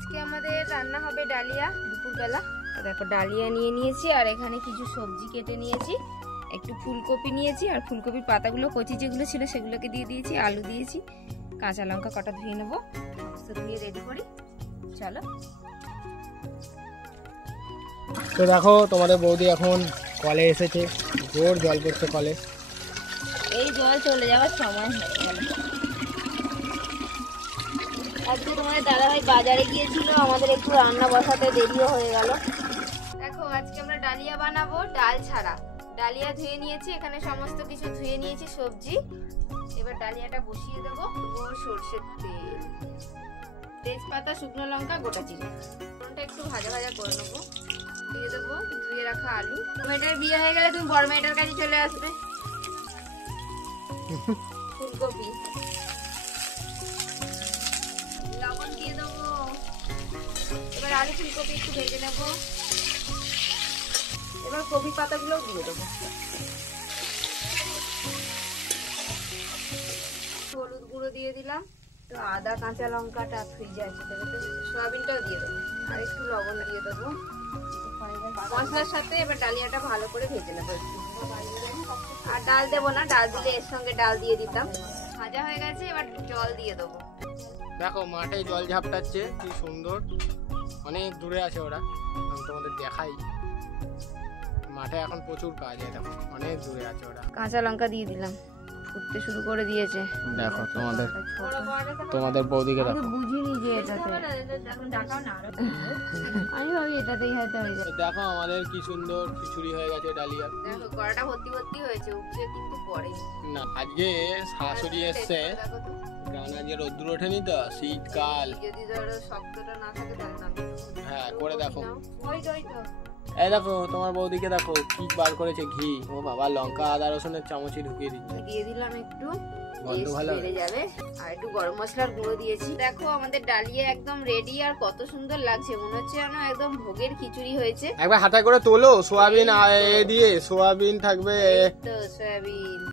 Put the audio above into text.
আজকে আমাদের রান্না হবে ডালিয়া দুপুরবেলা। দেখো ডালিয়া নিয়ে নিয়েছি আর এখানে কিছু সবজি কেটে নিয়েছি, একটু ফুলকপি নিয়েছি আর ফুলকপির পাতাগুলো কচি যেগুলো ছিল সেগুলোকে দিয়ে দিয়েছি, আলু দিয়েছি, কাঁচা লঙ্কা কটা ধুয়ে নেবো, ধুয়ে রেডি করি। চলো। তো দেখো তোমাদের বৌদি এখন কলে এসেছে, জোর জল পড়ছে কলে। এই জল চলে যাওয়ার সময় হয়ে গেল। আজকে তোমাদের দাদাভাই বাজারে গিয়েছিল, আমাদের একটু রান্না বসাতে দেরিও হয়ে গেল। দেখো আজকে আমরা ডালিয়া বানাবো ডাল ছাড়া। ডালিয়া ধুয়ে নিয়েছি, এখানে সমস্ত কিছু ধুয়ে নিয়েছি সবজি। এবার ডালিয়াটা বসিয়ে দেবো। সরষের তেল, তেজপাতা, শুকনো লঙ্কা, গোটা জিরে, ফোড়নটা একটু ভাজা ভাজা করে নেবো। দিয়ে দেবো ধুয়ে রাখা আলু। মেয়েটার বিয়ে হয়ে গেলে তুমি বড় মেয়েটার কাছে চলে আসবে। ফুলকপি, লবণ দিয়ে দেবো। এবার আলু ফুলকপি একটু ভেজে নেবো। এবার কপি পাতাগুলো দিয়ে দেবো। হলুদ গুঁড়ো দিয়ে দিলাম, তো আদা কাঁচা লঙ্কাটা ফ্রিজে আছে, সয়াবিনটাও দিয়ে দেবো আর একটু লবণ দিয়ে দেবো মশলার সাথে। এবার ডালিয়াটা ভালো করে ভেজে নেবো একটু। আর ডাল দেবো না, ডাল দিলে এর সঙ্গে ডাল দিয়ে দিতাম। ভাজা হয়ে গেছে, এবার জল দিয়ে দেবো। দেখো মাঠে জল ঝাপটাচ্ছে, কি সুন্দর, অনেক দূরে আছে ওরা, আমি তোমাদের দেখাই। মাঠে এখন প্রচুর কাজ, দেখো অনেক দূরে আছে ওরা। কাঁচা লঙ্কা দিয়ে দিলাম, ফুটতে শুরু করে দিয়েছে। দেখো তোমাদের বৌদিকে দেখো। বুঝিনি যে এটাতে, আমি ভাবি এটাতেই হয়তো হয়ে যায়। দেখো আমাদের কি সুন্দর খিচুড়ি হয়ে গেছে ডালিয়া। দেখো কড়াটা ভর্তি ভর্তি হয়েছে, উপচে কিন্তু পড়ে না। আজকে শাশুড়ি এসছে, কারণ আজকে রোদ্দুর ওঠেনি তো, শীতকাল। যদি ধরো শক্তটা না থাকে তাহলে নামিয়ে দেবো। হ্যাঁ করে দেখো। ওই তো এই দেখো তোমার বৌদিকে দেখো কি বার করেছে, ঘি। ও বাবা, লঙ্কা আদা রসুনের চামচি ঢুকিয়ে দিচ্ছে। দিয়ে দিলাম একটু, গন্ধ ভালো বেড়ে যাবে। আর একটু গরম মশলার গুঁড়ো দিয়েছি। দেখো আমাদের ডালিয়া একদম রেডি, আর কত সুন্দর লাগছে, মনে হচ্ছে যেন একদম ভোগের খিচুড়ি হয়েছে। একবার হাতে করে তোলো, সোয়াবিন দিয়ে, সোয়াবিন থাকবে, তো সয়াবিন